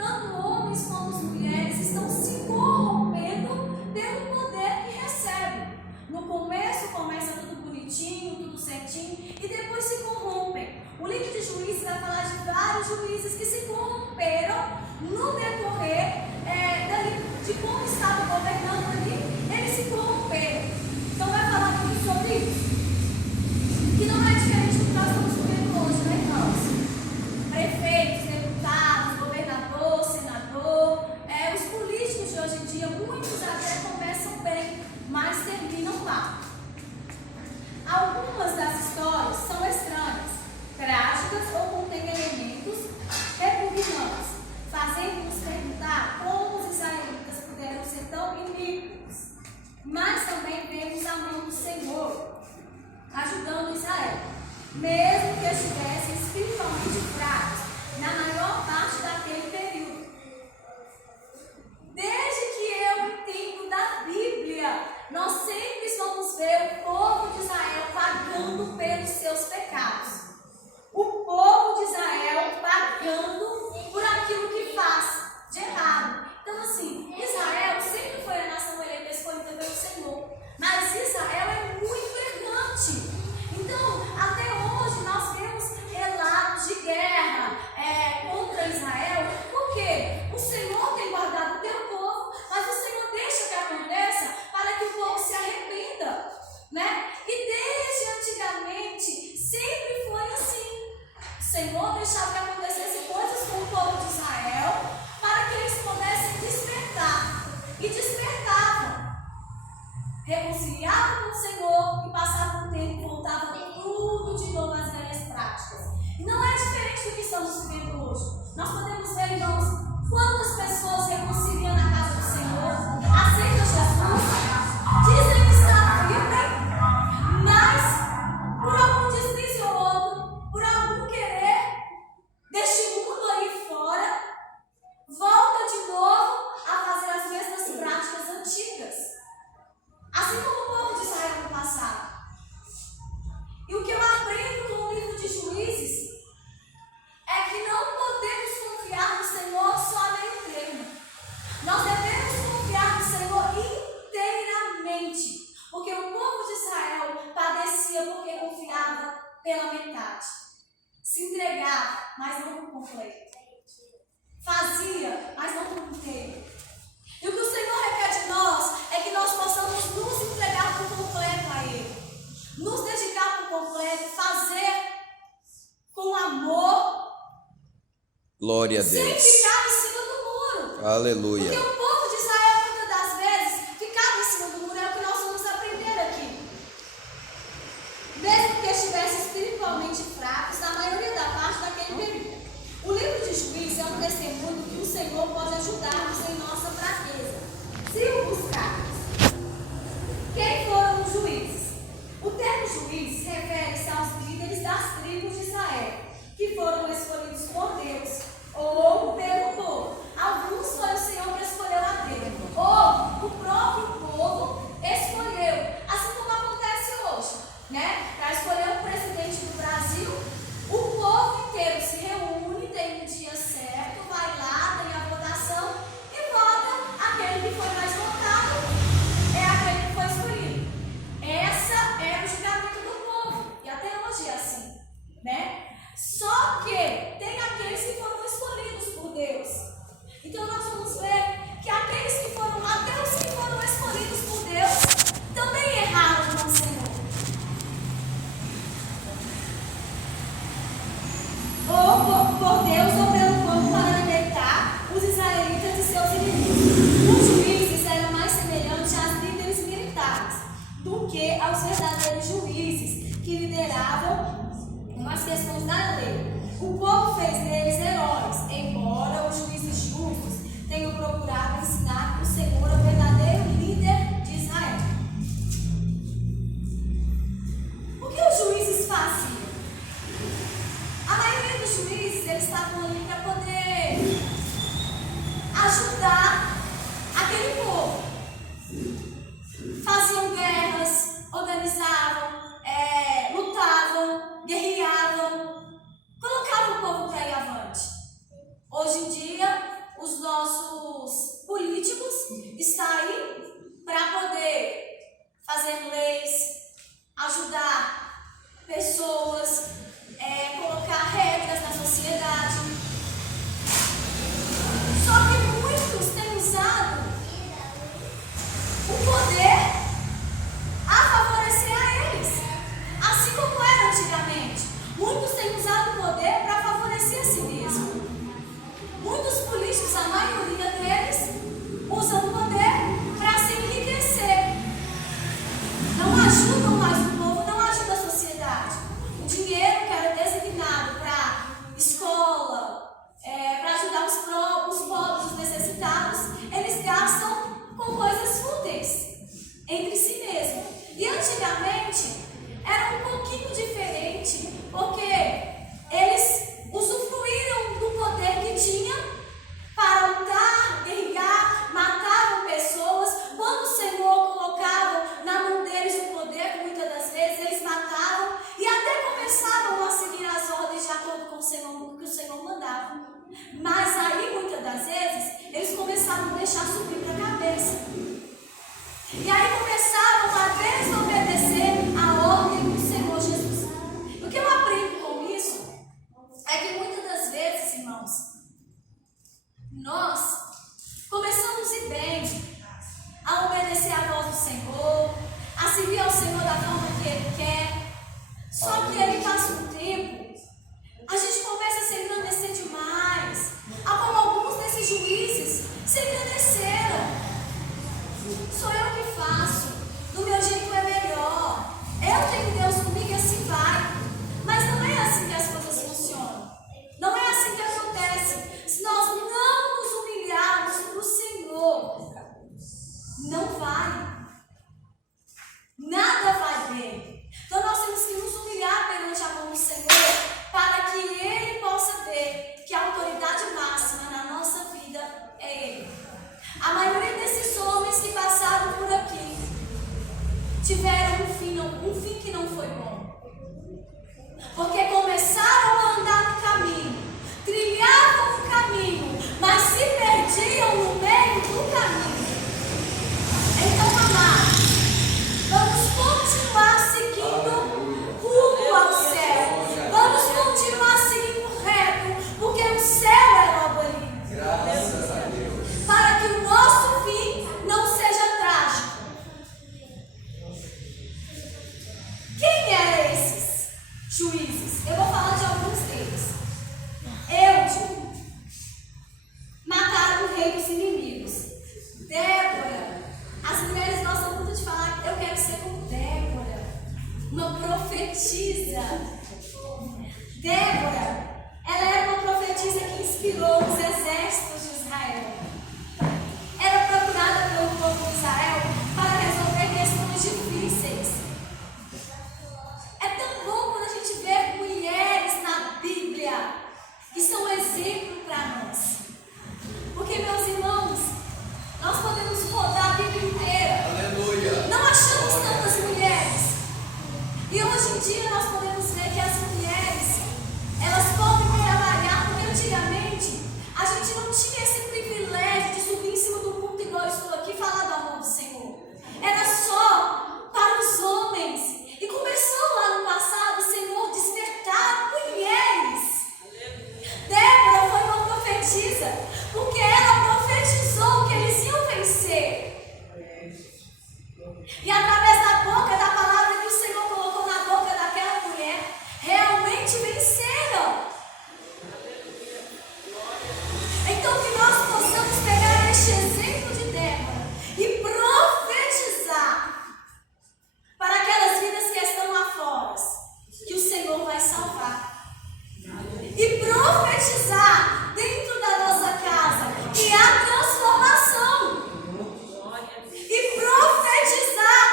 tanto homens quanto as mulheres estão se corrompendo pelo poder que recebem. No começo começa tudo bonitinho, tudo certinho, e depois se corrompem. O livro de Juízes vai falar de vários juízes que se corromperam no decorrer de como estava governando ali, eles se corromperam. Então vai falar muito sobre isso, que não é diferente do que nós estamos vivendo hoje, né, irmãos? Prefeitos, deputados, governador, senador, os políticos de hoje em dia, muitos até começam bem, mas terminam mal. Algumas das histórias são estranhas, trágicas ou contêm elementos repugnantes, fazendo-nos perguntar como os israelitas puderam ser tão iníquos. Mas também vemos a mão do Senhor ajudando Israel, mesmo que estivessem espiritualmente fracos na maior parte daquele período. Desde que eu entendo da Bíblia, nós sempre vamos ver o povo de Israel pagando pelos seus pecados. O povo de Israel pagando por aquilo que faz de errado. Então, assim, Israel sempre foi a nação eleita escolhida pelo Senhor, mas Israel é muito errante. Então, até hoje nós vemos relatos de guerra contra Israel, porque o Senhor tem guardado o teu povo, mas o Senhor deixa que aconteça para que o povo se arrependa, né? E desde antigamente sempre foi assim. O Senhor deixava que acontecesse coisas com o povo de Israel para que eles pudessem despertar. E despertavam. Reconciliavam com o Senhor e passavam um tempo e voltavam tudo de novo às velhas práticas. E não é diferente do que estamos vivendo hoje. Nós podemos ver, irmãos, quantas pessoas reconciliam na casa do Senhor, aceitam Jesus, dizem que está firme, mas por algum deslize ou outro, por algum querer deste mundo aí fora, volta de novo a fazer as mesmas práticas antigas, assim como o povo de Israel no passado. E o que eu aprendo com o livro de Juízes é que não podemos confiar no Senhor só a meio termo. Nós devemos confiar no Senhor inteiramente, porque o povo de Israel padecia porque confiava pela metade. Se entregava, mas não por completo. Fazia, mas não por inteiro. E o que o Senhor requer de nós é que nós possamos nos entregar por completo a Ele. Nos dedicar por completo, fazer com amor. Glória a Deus. Sem ficar em cima do muro. Aleluia. Porque o povo de Israel, muitas das vezes, ficava em cima do muro. É o que nós vamos aprender aqui. Mesmo que estivessem espiritualmente fracos, na maioria da parte daquele período. O livro de Juízes é um testemunho que o Senhor pode ajudar-nos em nossa fraqueza, se o buscarmos. Quem foram os juízes? O termo juízes refere-se aos líderes das tribos de Israel, que foram escolhidos por Deus ou pelo povo. Alguns foi o Senhor que escolheu a dedo, ou o próprio povo escolheu, assim como acontece hoje, né? Para escolher o presidente do Brasil, o povo inteiro se reúne, tem um dia certo, vai lá, tem a votação e vota. Aquele que foi mais votado é aquele que foi escolhido. Essa era o julgamento do povo, e até hoje é assim, né? Só que tem aqueles que foram escolhidos por Deus. Então nós vamos ver que aqueles que foram, até os que foram escolhidos por Deus, também erraram com o Senhor. Ou por Deus ou pelo povo para libertar os israelitas de seus inimigos. Os juízes eram mais semelhantes às líderes militares do que aos verdadeiros juízes que lideravam as questões da lei. O povo fez deles heróis, embora os juízes justos tenham procurado ensinar que o Senhor é o verdadeiro líder de Israel. O que os juízes faziam? A maioria dos juízes, eles estavam ali para poder ajudar aquele povo. Faziam guerras, organizavam, lutavam, guerreavam, colocavam o povo para ir avante. Hoje em dia, políticos, a maioria deles, usam o poder para se enriquecer. Não ajudam mais o povo, não ajudam a sociedade. O dinheiro que era designado para escola, para ajudar os pobres, os necessitados, eles gastam com coisas fúteis entre si mesmos. E antigamente era um pouquinho diferente, porque eles usufruíram do poder que tinha para lutar, guerrear, matavam pessoas. Quando o Senhor colocava na mão deles o poder, muitas das vezes eles matavam e até começavam a seguir as ordens de acordo com o que o Senhor mandava. Mas aí, muitas das vezes, eles começaram a deixar subir para a cabeça. E aí começaram a desobedecer a ordem do Senhor Jesus. O que eu aprendo com isso é que muitas das vezes, irmãos, nós começamos a ir bem, a obedecer a voz do Senhor, a servir ao Senhor da forma que Ele quer. Só que Ele passa um tempo, a gente começa a se engrandecer demais, como alguns desses juízes se engrandeceram. Sou eu que faço, do meu jeito é melhor, eu tenho Deus comigo e assim vai. Mas não é assim que as coisas funcionam, não é assim que acontece. Se nós não nos humilharmos para o Senhor, não vai, nada vai bem. Então nós temos que nos humilhar perante a mão do Senhor, para que Ele possa ver que a autoridade máxima na nossa vida é Ele. A maioria desses homens que passaram por aqui tiveram um fim que não foi bom, porque começaram a andar no caminho, trilhavam o caminho, mas se perdiam no meio do caminho. Então, amados, vamos continuar seguindo rumo ao céu, vamos continuar seguindo reto, porque o céu é logo ali. Graças a Deus. Para que o nosso fim não seja trágico. Quem eram esses juízes? Eu vou falar de alguns deles. Eude mataram o rei dos inimigos. Débora, as mulheres gostam muito de falar, eu quero ser como Débora, uma profetisa. Débora, ela era uma profetisa que inspirou os exércitos de Israel. Era procurada pelo povo de Israel para resolver questões difíceis. É tão bom quando a gente vê mulheres na Bíblia que são exemplo para nós. Porque, meus irmãos, nós podemos rodar a Bíblia inteira. Aleluia. Não achamos tantas mulheres. E hoje em dia nós podemos ver que as mulheres, elas podem trabalhar, porque antigamente a gente não tinha esse privilégio de subir em cima do púlpito igual eu estou aqui e falar do amor do Senhor. Era só para os homens. E começou lá no passado o Senhor despertar mulheres. Débora foi uma profetisa, porque ela profetizou que eles iam vencer. E através da boca, da palavra que o Senhor colocou na boca daquela mulher, realmente venceram. Então que nós possamos pegar este exemplo de Débora e profetizar para aquelas vidas que estão lá fora, que o Senhor vai salvar. E profetizar dentro da nossa casa que há transformação. E profetizar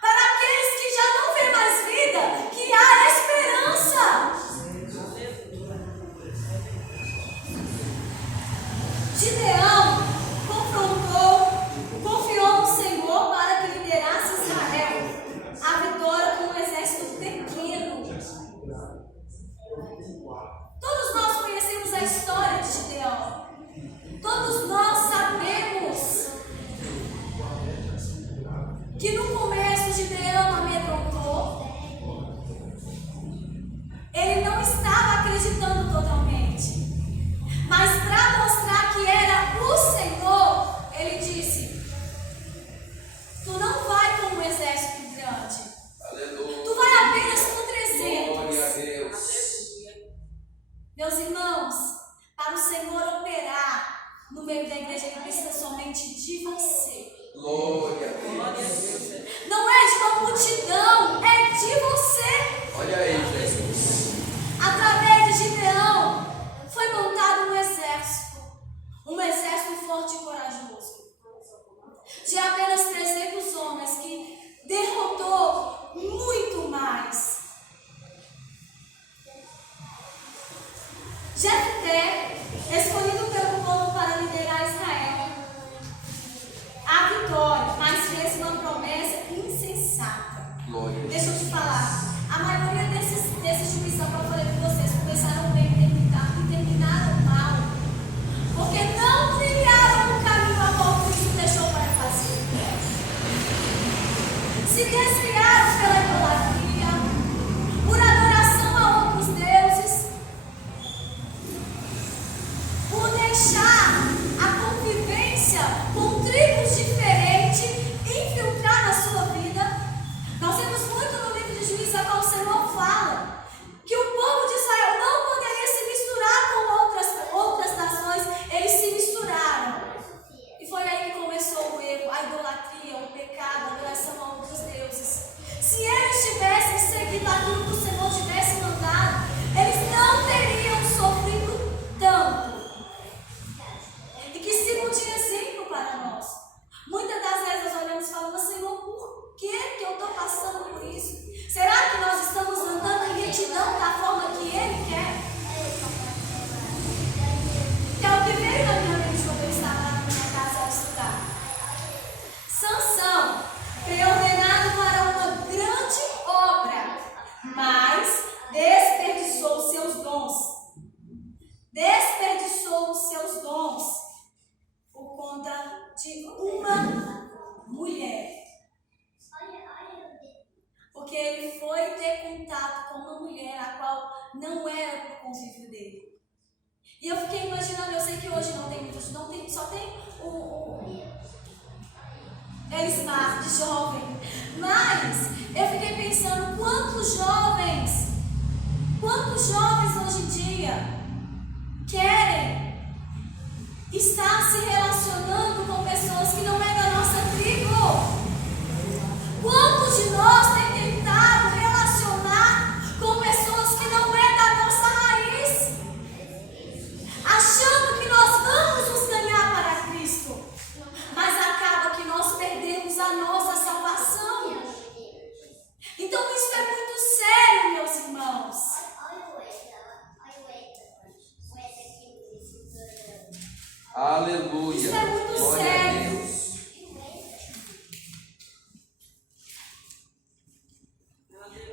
para aqueles que já não vêem mais vida que há esperança. Gideão confiou no Senhor para que liderasse Israel a vitória com um exército pequeno. Todos nós conhecemos a história de Gideão. Todos nós sabemos que no começo Gideão amedrontou. Ele não estava acreditando totalmente. Mas para mostrar que era o veio da igreja, ele precisa somente de você. Glória a Deus. Não é de uma multidão, é de você. Olha aí, Jesus. Através de Gideão foi montado um exército forte e corajoso, de apenas 300 homens, que derrotou muito mais. Jefté, escolhido pelo povo para liderar Israel, a vitória, mas fez uma promessa insensata. Glória a Deus. Deixa eu te falar, a maioria desses juízes, como eu falei com vocês, começaram bem e terminaram mal, porque não trilharam o caminho a qual Cristo deixou para fazer. Se desviaram pela idolatria, por adoração a outros deuses, por deixar a convivência com tribos diferentes infiltrar na sua vida. Nós temos muito no livro de Juízes a qual o Senhor fala que o povo de Israel não poderia se misturar com outras nações. Eles se misturaram. E foi aí que começou o erro, a idolatria, o pecado, a adoração a outros deuses. Se eles tivessem seguido aquilo que o Senhor tivesse mandado, eles não teriam sofrido tanto. E que sirva de exemplo para nós. Muitas das vezes nós olhamos e falamos: Senhor, por que eu estou passando por isso? Será que nós estamos andando em retidão da forma que Ele quer? Que é o que veio na minha mente quando eu estava na minha casa a estudar. Sansão foi ordenado para uma grande obra, mas desperdiçou seus dons. Desperdiçou os seus dons por conta de uma mulher. Porque ele foi ter contato com uma mulher a qual não era para o convívio dele. E eu fiquei imaginando, eu sei que hoje não tem muitos, só tem o Elismar de jovem. Mas eu fiquei pensando quantos jovens hoje em dia querem estar se relacionando com pessoas que não é da nossa tribo. Quantos de nós têm tentado relacionar com pessoas que não é da nossa raiz, achando que nós vamos nos ganhar para Cristo, mas acaba que nós perdemos a nossa salvação. Então isso é muito sério, meus irmãos. Aleluia. Isso é muito Glória sério. a Deus.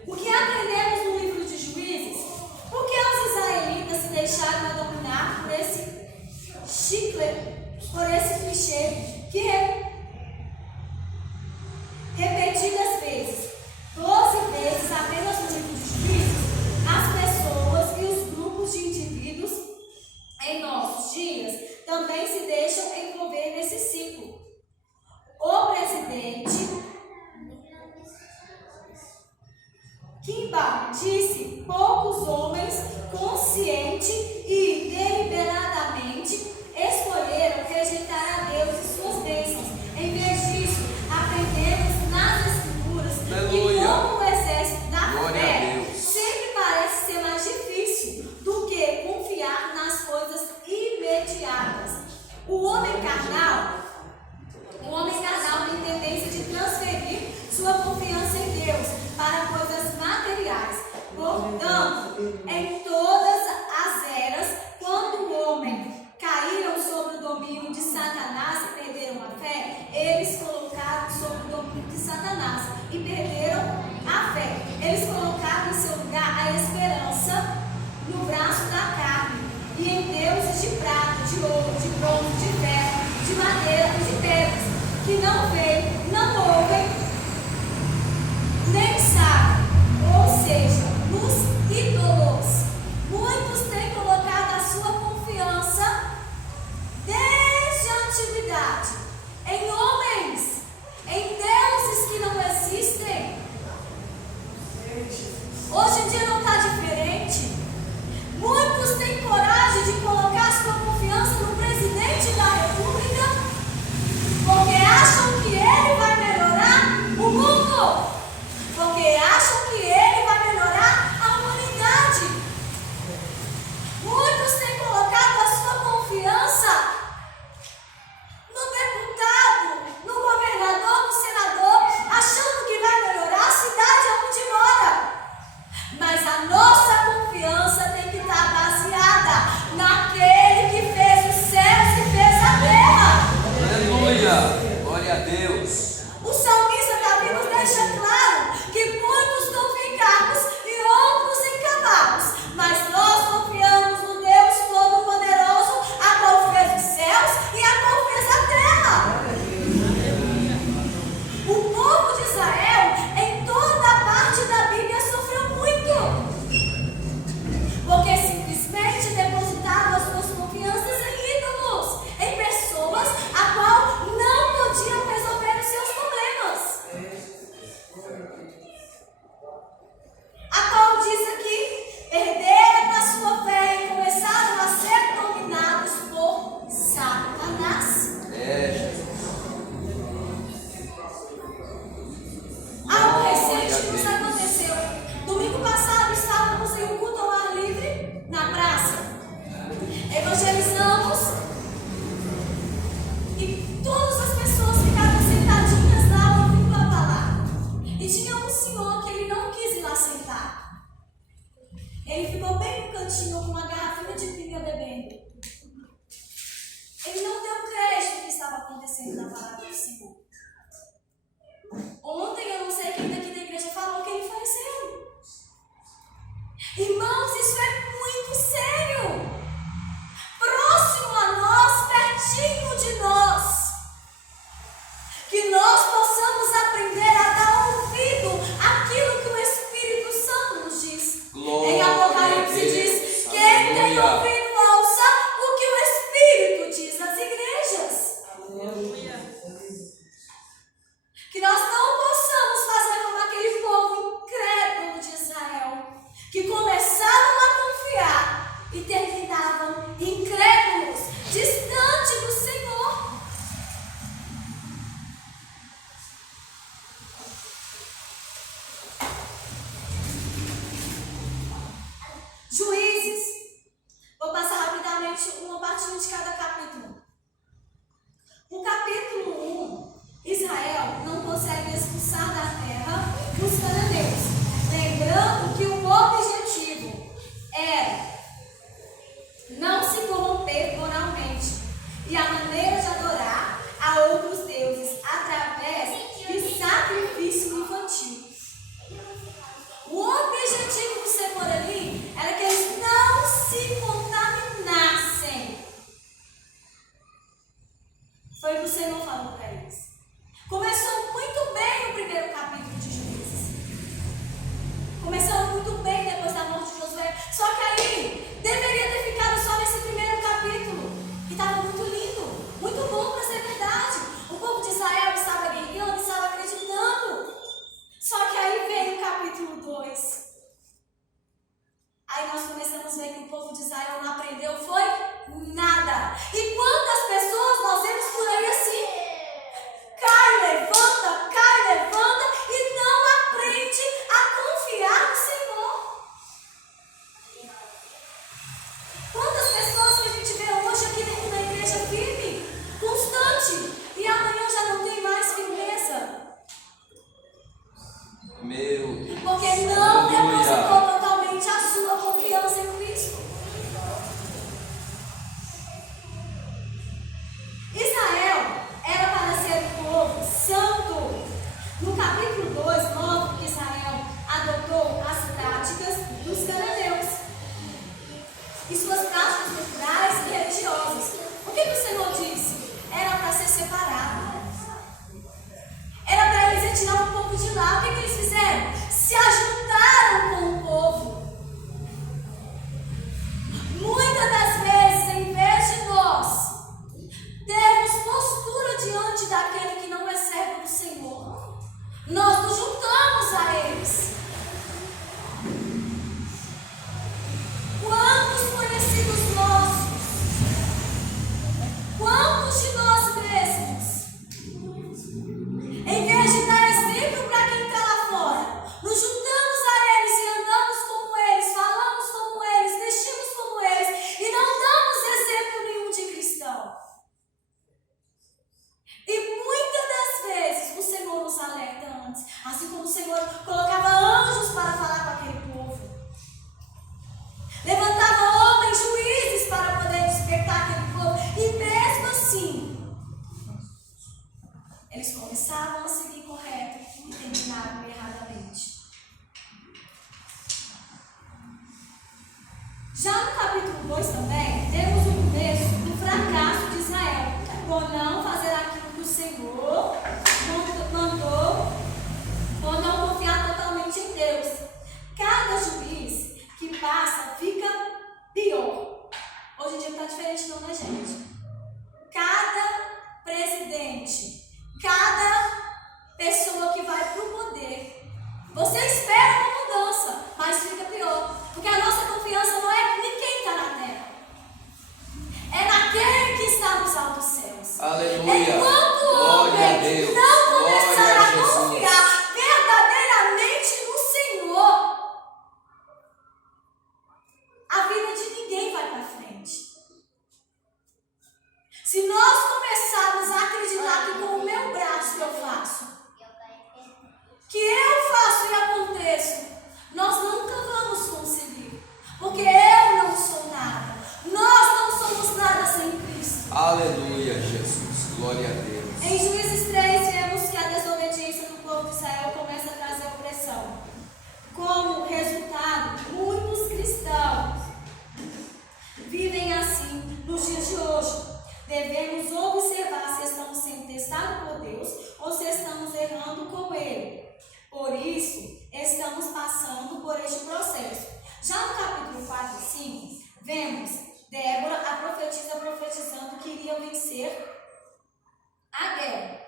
O que aprendemos no livro de Juízes? Por que os israelitas se deixaram dominar por esse clichê que repetidas vezes, 12 vezes apenas no livro de Juízes, as pessoas e os grupos de indivíduos em nossos dias também se deixam envolver nesse ciclo. O presidente Kimba disse: poucos homens consciente e deliberadamente escolheram rejeitar a Deus e suas bênçãos. Em vez disso, aprendemos nas Escrituras que, como o exército da fé, sempre parece ser mais difícil do que confiar nas coisas imediatas. O homem carnal tem tendência de transferir sua confiança em Deus para coisas materiais. Portanto, em todas as eras, quando o homem caíram sob o domínio de Satanás e perderam a fé, eles colocaram sob o domínio de Satanás e perderam a fé. Eles colocaram em seu lugar a esperança no braço da carne e em deuses de prata, de ouro, de bronze, de ferro, de madeira e de pedras, que não veem, não ouvem, nem sabem, ou seja, nos ídolos. Muitos têm colocado a sua confiança desde a antiguidade em homens, em deuses que não existem. Hoje em dia não está diferente. Muitos têm coragem de colocar a sua confiança no presidente da República. dizendo da palavra do Senhor. Ontem eu não sei quem daqui da igreja falou que ele faleceu. Irmãos, isso é muito sério. Próximo a nós, pertinho de nós. Que nós possamos aprender a dar ouvido àquilo que o Espírito Santo nos diz. Em Apocalipse diz: quem tem ouvido, ouça o que o Espírito diz às igrejas. Que nós não possamos fazer como aquele povo incrédulo de Israel, que começaram a confiar e terminavam incrédulos, distante do Senhor. Juízes. Vou passar rapidamente uma partinha de cada capítulo. No capítulo 1, Israel não consegue expulsar da terra os cananeus. Lembrando que o objetivo era não se corromper moralmente e a maneira de adorar a outros deuses através de sacrifício infantil. O objetivo do Senhor ali era que eles não se contaminassem. Foi o que o Senhor falou para eles. Começou muito bem no primeiro capítulo de Juízes. Começou muito bem depois da morte de Josué. Só que aí deveria ter ficado só nesse primeiro capítulo, que estava muito lindo, muito bom para ser verdade. O povo de Israel estava guerreando, estava acreditando. Só que aí veio o capítulo 2. Aí nós começamos a ver que o povo de Israel não aprendeu, foi nada. E quantas pessoas nós vemos por aí assim? Cai, levanta e não aprende a confiar no Senhor. Quantas pessoas que a gente vê hoje aqui dentro da igreja firme, constante, e amanhã já não tem mais firmeza. Porque não depositou totalmente a sua confiança em Cristo. Israel era para ser um povo santo. No capítulo 2, mostra que Israel adotou as práticas dos cananeus e suas práticas culturais e religiosas. O que o Senhor disse? Era para ser separado. Era para eles retirar um pouco de lá. O que eles fizeram? Se ajuntaram com o povo. Muitas das vezes, em vez de nós termos postura diante daquele que não é servo do Senhor, nós nos juntamos a eles. Quantos conhecidos nossos, quantos de nós mesmos, em vez de dar exemplo para quem está lá fora, nos juntamos a eles e andamos como eles, falamos como eles, vestimos como eles e não damos exemplo nenhum de cristão. E muitas das vezes o Senhor nos alerta antes, assim como o Senhor colocava anjos para falar com aquele povo, levantava homens, juízes para poder despertar aquele povo, e mesmo assim eles começavam a seguir correto e terminavam erradamente. Já no capítulo 2 também, temos o começo do fracasso de Israel, por não fazer aquilo que o Senhor mandou, por não confiar totalmente em Deus. Cada juiz que passa fica pior. Hoje em dia está diferente não, né, gente? Cada presidente, cada pessoa que vai para o poder, você espera uma mudança, mas fica pior. Porque a nossa confiança não é em quem está na terra, é naquele que está nos altos céus. Aleluia. Enquanto o homem não começar a confiar verdadeiramente no Senhor, a vida de ninguém vai para frente. Se nós começarmos a acreditar que com o meu braço eu faço, que eu faço e aconteço, nós nunca vamos conseguir. Porque eu não sou nada. Nós não somos nada sem Cristo. Aleluia, Jesus. Glória a Deus. Em Juízes 3, vemos que a desobediência do povo de Israel começa a trazer opressão. Como resultado, muitos cristãos vivem assim nos dias de hoje. Devemos observar se estamos sendo testados por Deus ou se estamos errando com Ele. Por isso, estamos passando por este processo. Já no capítulo 4 e 5, vemos Débora, a profetisa, profetizando que iria vencer a guerra.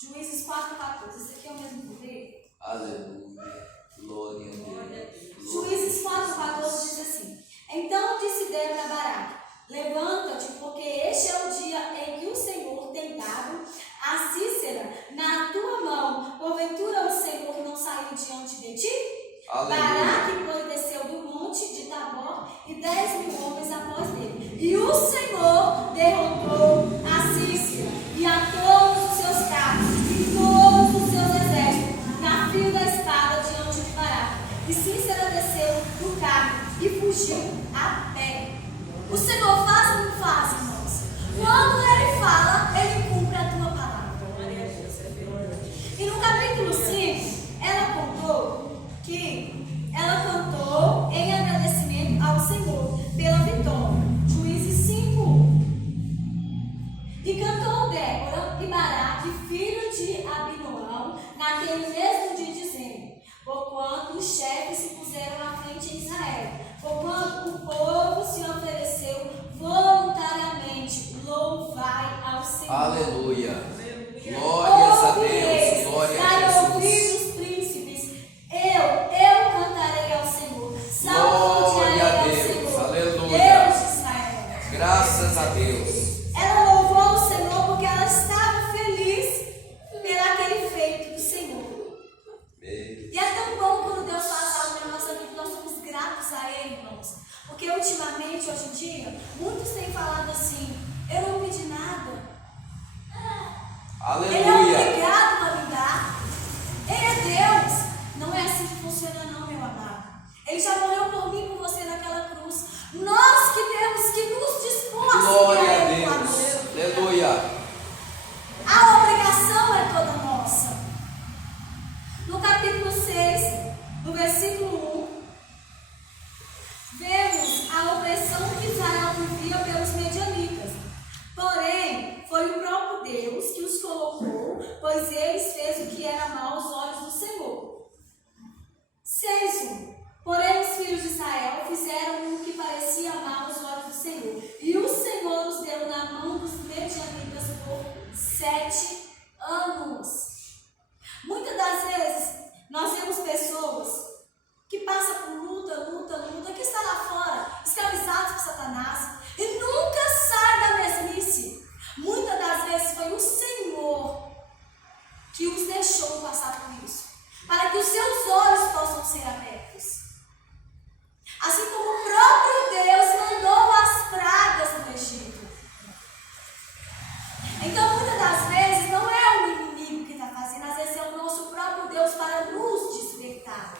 Juízes 4:14. Isso aqui é o mesmo que eu li? Aleluia. Glória a Deus. Juízes 4:14 diz assim: Então disse Débora a Baraque: Levanta-te, porque este é o dia em que o Senhor tem dado a Sísera na tua mão. Porventura o Senhor não saiu diante de ti? Aleluia. Baraque, pois, desceu do monte de Tabor e 10.000 homens após ele. E o Senhor derrotou a Sísera e a todos os seus carros e todos os seus exércitos na fio da espada diante de Baraque. E Sísera desceu do carro e fugiu a pé. O Senhor faz ou não faz, irmãos? Quando Ele fala, Ele cumpre a tua palavra. E no capítulo 5, ela cantou em agradecimento ao Senhor pela vitória. Juízes 5:1. E cantou Débora e Baraque, filho de Abinoão, naquele mesmo dia, dizendo: Porquanto os chefes se puseram à frente em Israel, porquanto o povo se ofereceu voluntariamente, louvai ao Senhor. Aleluia. Glórias a Deus. Glória a Jesus. Os príncipes, eu cantarei ao Senhor. Glória a Salmodiarei ao Deus. Senhor, Aleluia. Deus de Israel. Graças a Deus. Ela louvou o Senhor porque ela estava feliz pelaquele feito do Senhor. E é tão bom quando Deus faz algo na nossa vida, nós somos gratos a Ele, irmãos. Porque ultimamente, hoje em dia, muitos têm falado assim: eu não pedi nada. Ele é Aleluia. obrigado a me dar. Ele é Deus. Não é assim que funciona, não, meu amado. Ele já morreu por mim, por você naquela cruz. Nós que temos que nos dispor Glória a Ele, Deus. Aleluia. a obrigação é toda nossa. No capítulo 6, no versículo 1, vemos a opressão que Israel vivia pelos medianitas. Porém, foi o próprio Deus que os colocou, pois eles fez o que era mal aos olhos do Senhor. 6:1. Porém, os filhos de Israel fizeram o que parecia mal aos olhos do Senhor, e o Senhor os deu na mão dos medianitas por 7 anos. Muitas das vezes, nós vemos pessoas que passam por luta, que estão lá fora, escravizados por Satanás, e nunca saem da mesmice. Muitas das vezes foi o Senhor que os deixou passar por isso, para que os seus olhos possam ser abertos. Assim como o próprio Deus mandou as pragas no Egito. Então, muitas das vezes, não é o inimigo que está fazendo, às vezes é o nosso próprio Deus para nos despertar.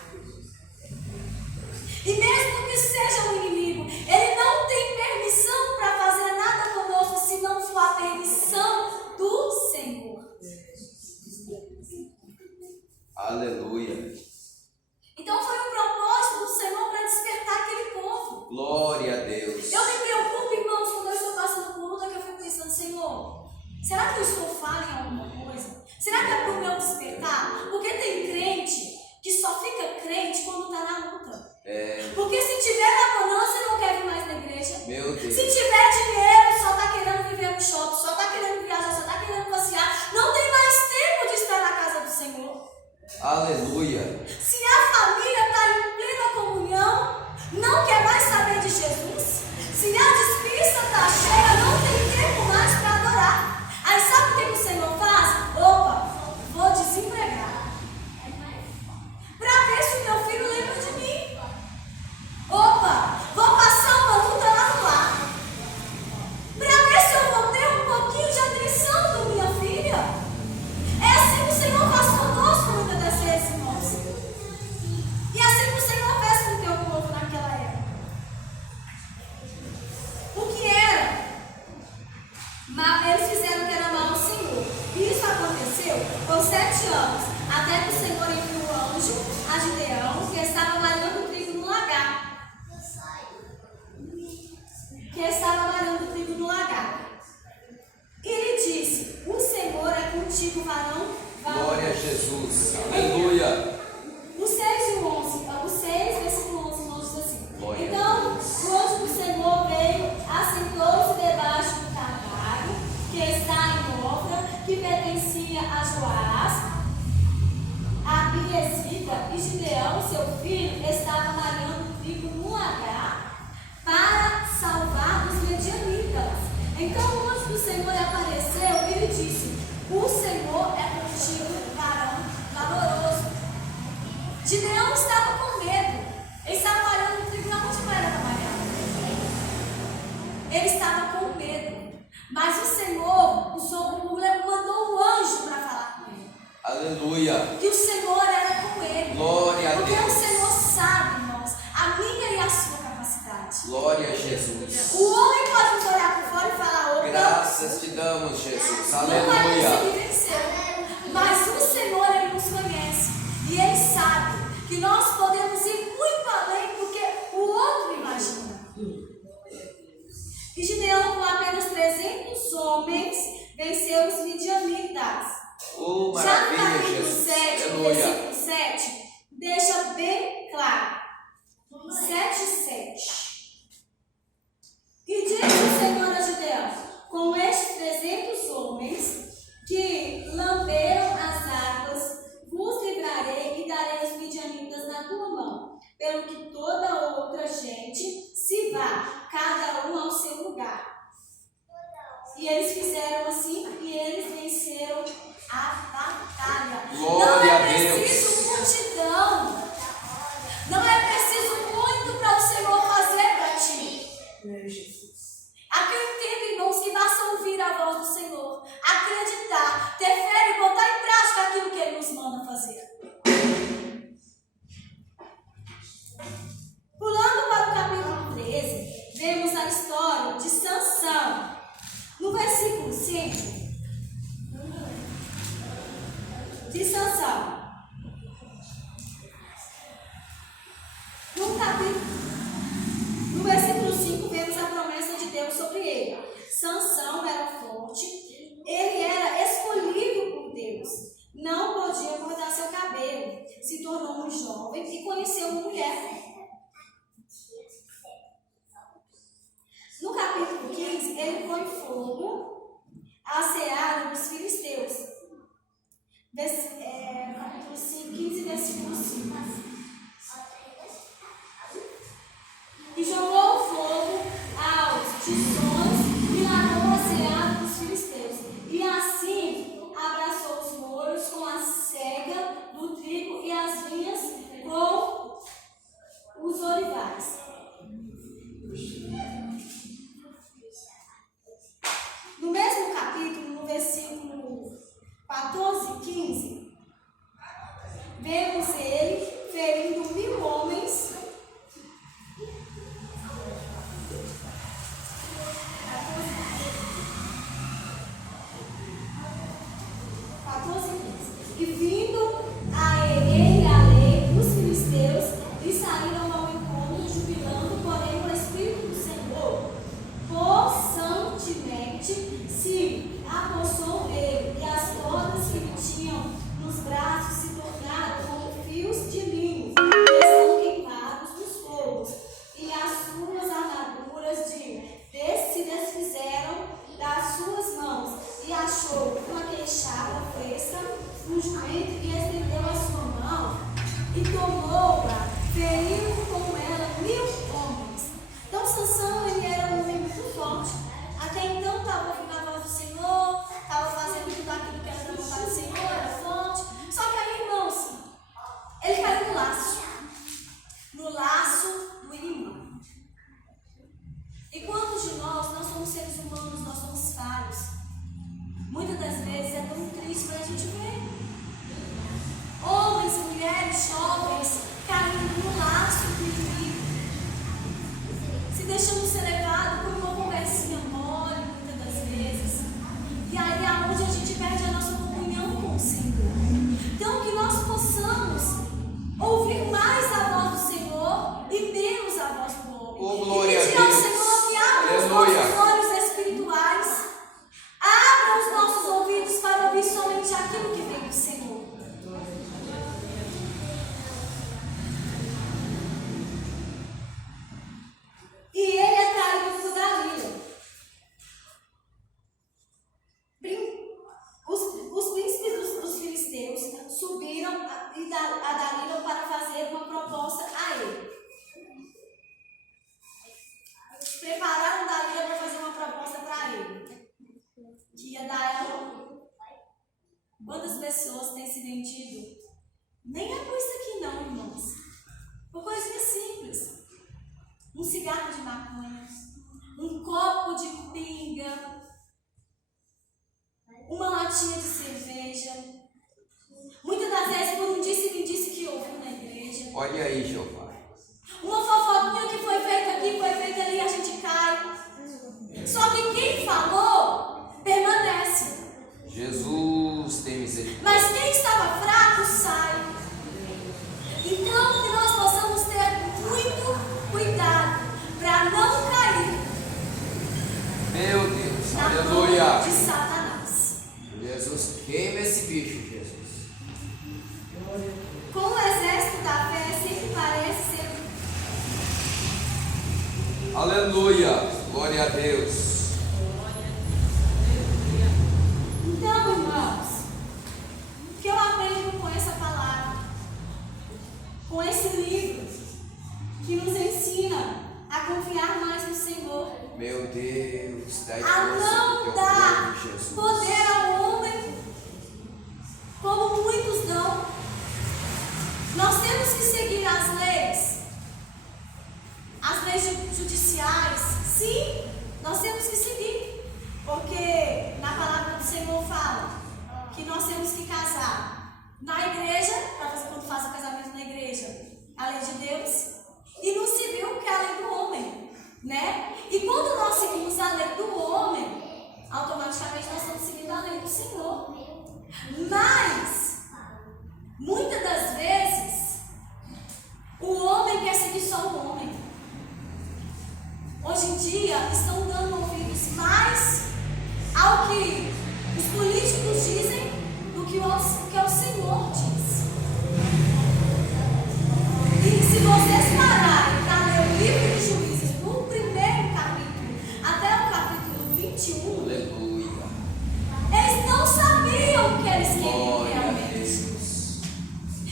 E mesmo que seja um inimigo, ele não tem permissão para fazer nada conosco se não for a permissão do Senhor. Aleluia. Então foi o propósito do Senhor para despertar aquele povo. Glória a Deus. Eu me preocupo, irmãos, quando eu estou passando por luta, que eu fico pensando: Senhor, será que eu estou falha em alguma coisa? Será que é para o meu despertar? Porque tem crente que só fica crente quando está na luta. Porque se tiver na bonança, não quer vir mais na igreja. Meu Deus. Se tiver dinheiro, só está querendo viver no shopping, só está querendo viajar, só está querendo passear. Não tem mais tempo de estar na casa do Senhor. Aleluia. Se a família está em plena comunhão, não quer mais saber de Jesus. Se a despista está cheia, não tem tempo mais para adorar. Aí sabe o que o Eles fizeram o que era mal ao Senhor. Isso aconteceu por 7 anos, até que o Senhor enviou o anjo a Gideão, que estava malhando trigo no lagar. E ele disse: o Senhor é contigo, varão valoroso. Glória a Jesus. Aleluia. O 6 e o 11, o 6, versículo 11, nós diz assim: Glória então o anjo do Senhor veio, assentou-se debaixo do carvalho, que está em Ofra, que pertencia a Joás, a Abiezita, e Gideão, seu filho, estava malhando trigo no lagar para salvar os medianitas. Então o anjo do Senhor apareceu e lhe disse: o Senhor é contigo, varão valoroso. Gideão estava com medo. Ele estava malhando trigo na onde não era para malhar. Ele estava com medo. Mas o Senhor mandou um anjo para falar com ele. Aleluia. Que o Senhor era com ele. Glória a Porque Deus. o Senhor sabe, irmãos, a minha e a sua capacidade. Glória a Jesus. O homem pode nos olhar por fora e falar: opa, Graças te damos, Jesus. não vai Aleluia. conseguir vencer. Mas o Senhor, Ele nos conhece. E Ele sabe que nós podemos ir muito além do que o outro imagina. E Gideão, com apenas 300 homens, venceu os midianitas. Oh, Já no maravilha, capítulo Jesus. 7, no Aleluia. versículo 7, deixa bem claro. 7:7. E disse o Senhor a Gideão: com estes 300 homens que lamberam as águas, vos livrarei e darei os midianitas na tua mão, pelo que toda outra gente se vá, cada um ao seu lugar. E eles fizeram assim e eles venceram a batalha. Glória Não a é Deus. preciso multidão. Não é preciso muito para o Senhor fazer para ti. Acredita, irmãos, que basta ouvir a voz do Senhor, acreditar, ter fé e botar em prática aquilo que Ele nos manda fazer. Pulando para o capítulo 13, vemos a história de Sansão. No versículo 5, de Sansão. No versículo 5, vemos a promessa de Deus sobre ele. Sansão era forte, ele era escolhido por Deus. Não podia cortar seu cabelo. Se tornou um jovem e conheceu uma mulher. No capítulo 15, ele põe fogo à seara dos filisteus. Capítulo 15, versículo 5. E jogou o fogo aos tições e largou a seara dos filisteus. E assim abraçou os moros com a cega do trigo e as vinhas com os olivais. No mesmo capítulo, no versículo 14 e 15, vemos ele ferindo 1000 homens. 14 e 15. E vindo a ele a lei dos filisteus, e saíram ao encontro, jubilando, porém o Espírito do Senhor possantemente se apossou dele, e as cordas que lhe tinham nos braços se tornaram como fios de linho, que são queimados nos fogos, e as suas armaduras se desfizeram das suas mãos, e achou uma queixada fresca no jumento, e estendeu a sua mão, e tomou-a, ferindo com ela 1000 homens. Então Sansão, ele era um homem muito forte. Até então estava ouvindo a voz do Senhor, estava fazendo tudo aquilo que era da vontade do Senhor, era forte. Só que aí, irmãos, ele caiu no laço do inimigo. E quantos de nós somos seres humanos, nós somos falhos? Muitas das vezes é tão triste para a gente ver. Homens e mulheres, jovens, caindo no laço do inimigo, se deixando ser levado por uma conversinha mole, muitas das vezes. a Dalila para fazer uma proposta a ele. Prepararam Dalila para fazer uma proposta para ele. Que ia dar ela. Quantas pessoas têm se vendido? Nem é por isso aqui não, irmãos. Por coisinha simples. Um cigarro de maconha. Um copo de pinga. Uma latinha de cerveja. Muitas das vezes por um disse-me-disse que ouviu na igreja. Olha aí, Jeová. Uma fofoquinha que foi feita aqui, foi feita ali, a gente cai. Só que quem falou, permanece. Jesus tem misericórdia. Mas quem estava fraco, sai. Então, que nós possamos ter muito cuidado para não cair Meu Deus, na aleluia. mão de Satanás. Jesus, queima esse bicho, Jesus. Com o exército da fé, sempre parece ser. Aleluia, glória a Deus. Então, irmãos, o que eu aprendo com essa palavra, com esse livro, que nos ensina a confiar mais no Senhor, Meu Deus, dai a força não pro teu dar povo, Jesus. poder ao homem, como muitos dão. Nós temos que seguir as leis judiciais, sim, nós temos que seguir, porque na palavra do Senhor fala que nós temos que casar na igreja, quando faz o casamento na igreja, a lei de Deus, e no civil, que é a lei do homem, né? E quando nós seguimos a lei do homem, automaticamente nós estamos seguindo a lei do Senhor. Mas, muitas das vezes, o homem quer seguir só o homem. Hoje em dia, estão dando ouvidos mais ao que os políticos dizem do que o Senhor diz. E se vocês pararem para ler o livro de Juízes, no primeiro capítulo até o capítulo 21, Aleluia. eles não sabiam o que eles queriam Glória a realmente. Deus.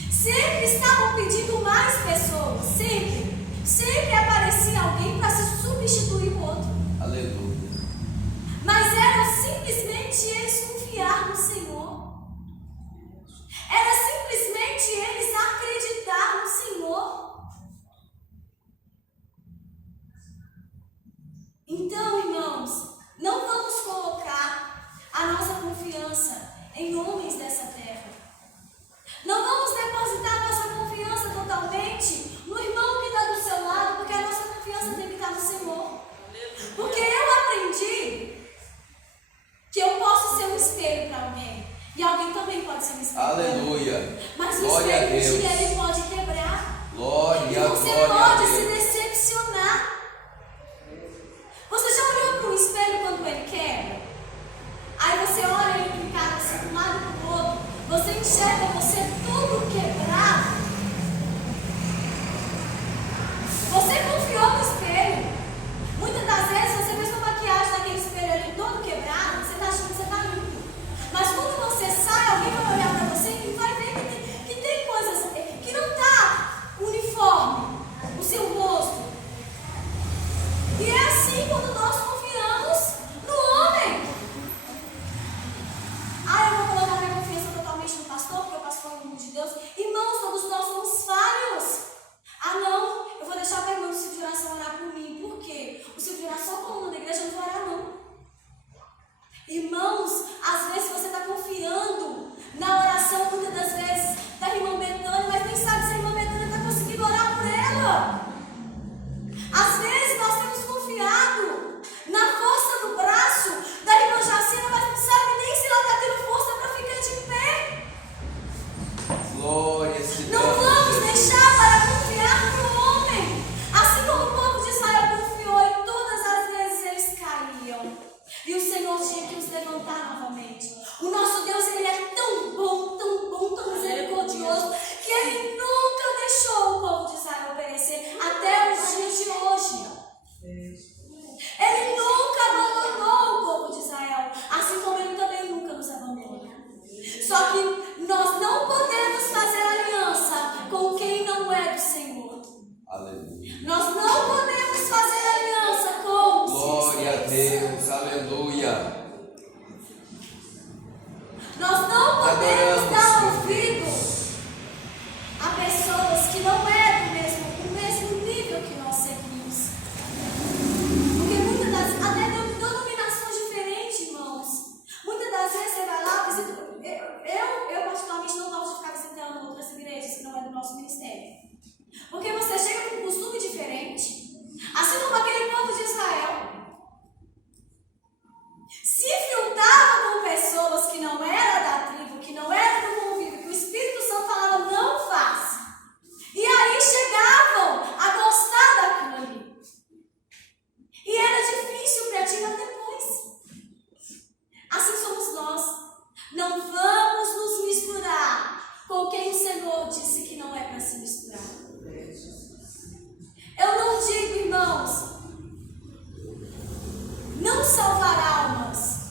Sempre estavam pedindo mais pessoas, sempre. Sempre aparecia alguém para se substituir o outro. Aleluia. Mas era simplesmente eles confiar no Senhor. Era simplesmente eles acreditar no Senhor. Então, irmãos, não vamos colocar a nossa confiança em homens dessa terra. Não vamos depositar nossa confiança totalmente no irmão que está do seu lado, porque a nossa confiança tem que estar no Senhor. Porque eu aprendi que eu posso ser um espelho para alguém, e alguém também pode ser um espelho. Aleluia. Mas o Glória a espelho Deus. um dia ele pode quebrar. Glória, E você glória a pode se Deus. decepcionar. Você já olhou para um espelho quando ele quebra? Aí você olha ele picado assim de um lado para o outro. Você enxerga você todo quebrado. Você confiou no espelho. Muitas das vezes você fez uma maquiagem naquele espelho ali todo quebrado. Você está achando que você está limpo. Mas quando você sai, alguém vai olhar para você e vai ver que tem coisas que não está uniforme o seu rosto. E é assim quando nós confiamos no homem. Eu vou colocar minha confiança totalmente no pastor, porque o pastor é o nome de Deus. Irmãos, todos nós somos falhos. Não, eu vou deixar para o irmão do Silvio de Oração orar por mim. Por quê? O Silvio de Oração, como na igreja, não vai orar, não. Irmãos, às vezes você está confiando na oração, muitas das vezes, da irmã Betânia, mas nem sabe se a irmã Betânia está conseguindo orar por ela. Às vezes nós temos confiado na força do braço da irmã Jacina, mas não sabe nem se ela está tendo força para ficar de pé. Glória a Deus. Não vamos deixar para confiar no homem. Assim como o povo de Israel confiou e todas as vezes eles caíam. E o Senhor tinha que os levantar novamente. O nosso Deus, ele é tão bom, tão misericordioso, que ele nunca deixou o povo de Israel perecer até os dias de hoje. Ele nunca abandonou o povo de Israel, assim como ele também nunca nos abandona. Só que nós não podemos fazer aliança Aleluia. Nós não podemos fazer aliança com os Glória a filisteus. Deus. Aleluia. Nós não podemos dar ouvido a pessoas que não é do mesmo nível que nós servimos. Porque muitas das até denominações diferentes, irmãos. Muitas das vezes você vai lá, visita. Eu particularmente não gosto de ficar visitando outras igrejas que não é do nosso ministério. Porque você chega com um costume diferente. Assim como aquele povo de Israel. Se juntava com pessoas que não eram da tribo, que não eram do convívio, que o Espírito Santo falava, não faça. E aí chegavam a gostar daquilo ali. E era difícil para tirar depois. Assim somos nós. Não vamos nos misturar com quem o Senhor disse que não é para se misturar. Eu não digo, irmãos, não salvar almas,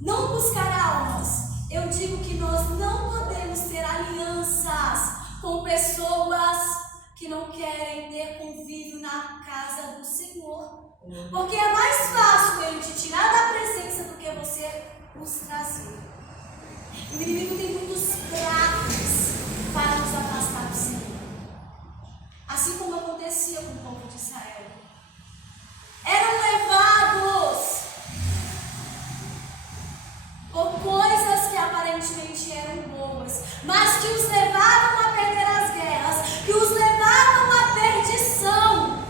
não buscar almas. Eu digo que nós não podemos ter alianças com pessoas que não querem ter convívio na casa do Senhor. Porque é mais fácil ele te tirar da presença do que você os trazer. O inimigo tem muitos pratos para nos afastar do Senhor. Assim como acontecia com o povo de Israel. Eram levados por coisas que aparentemente eram boas, mas que os levavam a perder as guerras, que os levavam à perdição.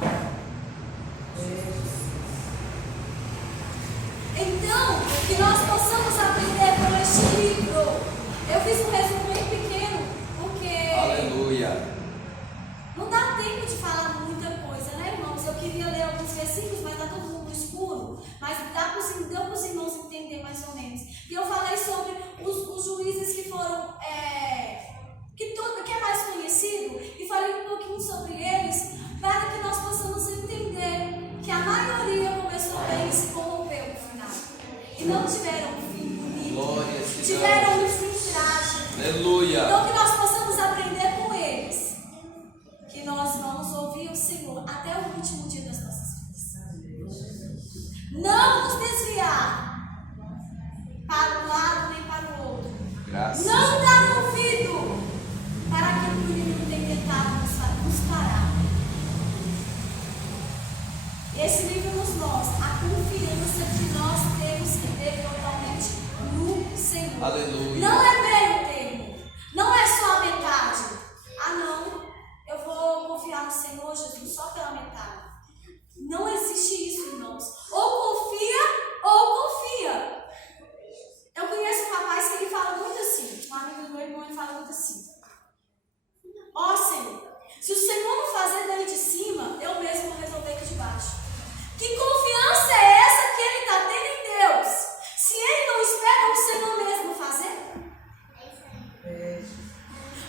Então, que nós possamos aprender com este livro. Eu fiz um resumo bem pequeno, porque Aleluia. não dá tempo de falar muita coisa, né, irmãos? Eu queria ler alguns versículos, mas está todo mundo no escuro. Mas deu para os irmãos entender mais ou menos. E eu falei sobre os juízes que foram, que é mais conhecido, e falei um pouquinho sobre eles, para que nós possamos entender que a maioria começou bem e se corrompeu no final. E não tiveram um fim bonito. Glória a Deus. Tiveram um fim trágico. Aleluia. Então que nós possamos aprender com eles. Que nós vamos ouvir o Senhor até o último dia das nossas vidas. Não nos desviar para um lado nem para o outro. Graças. Não dar ouvido para aquilo que o inimigo tem tentado nos parar. Esse livro nos mostra a confiança que nós temos que ter totalmente no Senhor. Aleluia. Não é meio termo. Não é só a metade. Ah, não. Eu vou confiar no Senhor Jesus só pela metade. Não existe isso, irmãos. Ou confia, ou confia. Eu conheço um rapaz que ele fala muito assim. Um amigo do meu irmão, ele fala muito assim. Ó Senhor, se o Senhor não fazer daí de cima, eu mesmo vou resolver aqui de baixo. Que confiança é essa que ele está tendo em Deus? Se ele não espera o Senhor mesmo fazer?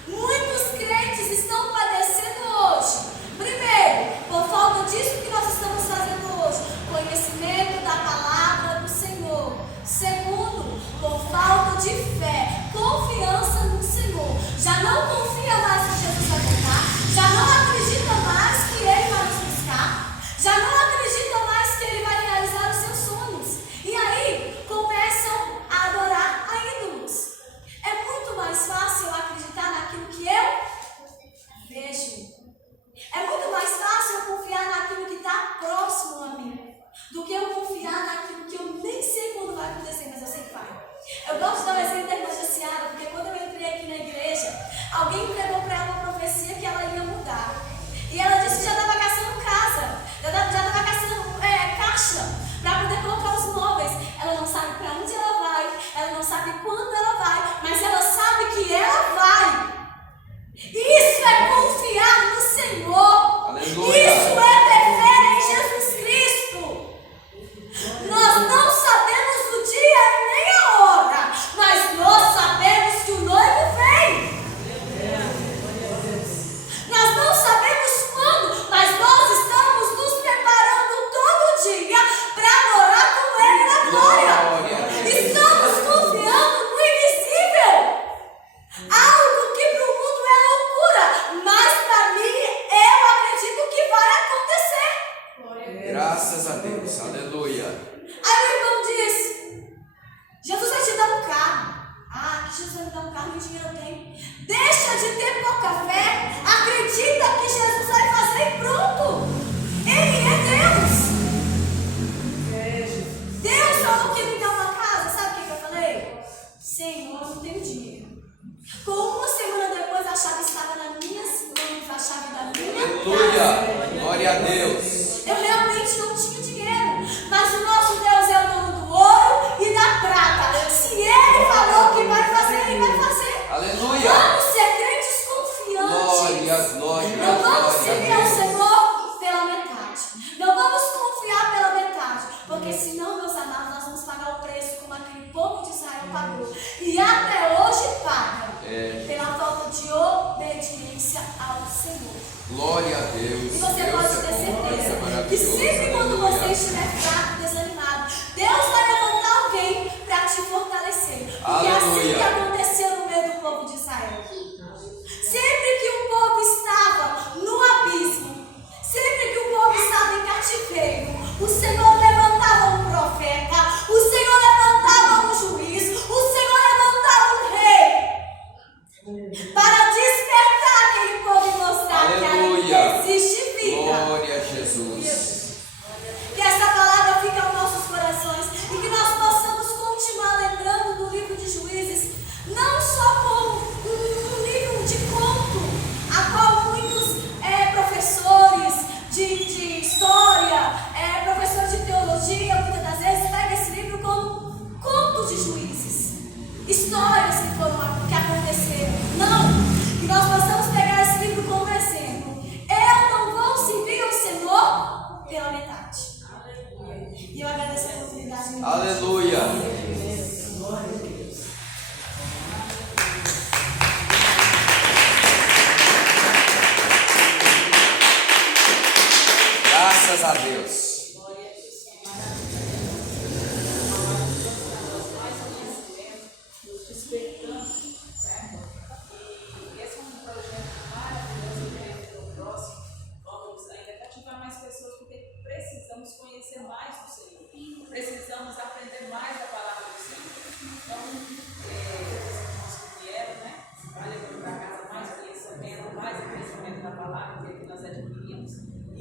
Muitos crentes estão padecendo hoje. Primeiro, por falta disso que nós estamos fazendo hoje, conhecimento da palavra do Senhor. Segundo, por falta de fé, confiança no Senhor. Já não confia mais que Jesus vai voltar. Já não acredita mais que Ele vai nos buscar. Já não acredita mais que Ele vai realizar os seus sonhos. E aí, começam a adorar a ídolos. É muito mais fácil eu acreditar naquilo que eu vejo. É muito mais fácil eu confiar naquilo que está próximo a mim do que eu confiar naquilo que eu nem sei quando vai acontecer, mas eu sei que vai. Eu gosto de dar um exemplo da irmã Jaciara, porque quando eu entrei aqui na igreja, alguém entregou para ela uma profecia que ela ia mudar. E ela disse que já estava caçando casa, já estava caçando caixa para poder colocar os móveis. Ela não sabe para onde ela vai, ela não sabe quando ela vai, mas ela sabe que ela vai. Isso é confiar no Senhor. Aleluia. Isso é ter fé em Jesus Cristo. Nós não sabemos o dia nem a hora, mas nós sabemos que o noivo vem. Nós não sabemos quando, mas nós estamos nos preparando todo dia para morar com Ele na glória. Estamos confiando no Jesus vai me dar um carro e dinheiro eu tenho. Deixa de ter pouca fé. Acredita que Jesus vai fazer e pronto. Ele é Deus. Deus falou que me dá uma casa. Sabe o que eu falei? Senhor, eu não tenho dinheiro. Com uma semana depois a chave estava na minha mão, a chave da minha Aleluia. casa. Glória a Deus. Eu realmente não tinha dinheiro, mas o nosso Deus é o dono do ouro e da prata. Se Ele falou que vai fazer, Ele vai fazer. Aleluia. Vamos ser crentes confiantes. Glória, Não vamos glória, seguir ao glória. Senhor pela metade. Não vamos confiar pela metade, porque senão, meus amados, nós vamos pagar o preço como aquele povo de Israel pagou. E até hoje paga. Pela falta de obediência ao Senhor. Glória a Deus. E você Deus pode é ter bom, Deus é certeza que maravilhoso. sempre quando você Aleluia. estiver fraco, desanimado, Deus vai levantar alguém para te fortalecer. Porque é assim Aleluia. que aconteceu no meio do povo de Israel. Sempre que o povo estava no abismo, sempre que o povo estava em cativeiro, o Senhor levantava um profeta, o Senhor levantava um juiz, o Senhor levantava um rei para despertar aquele povo e mostrar que Aleluia. ainda existe vida. Glória a Jesus. Que essa palavra fique aos nossos corações e que nós possamos continuar lembrando do livro de Juízes, não só como um livro de conto, a qual muitos professores de história, professores de teologia, muitas das vezes pegam esse livro como conto de juízes, histórias que aconteceram. Não! Que nós possamos pegar esse livro como exemplo. Eu não vou servir ao Senhor pela metade. E eu agradeço a oportunidade. Aleluia. Graças a Deus.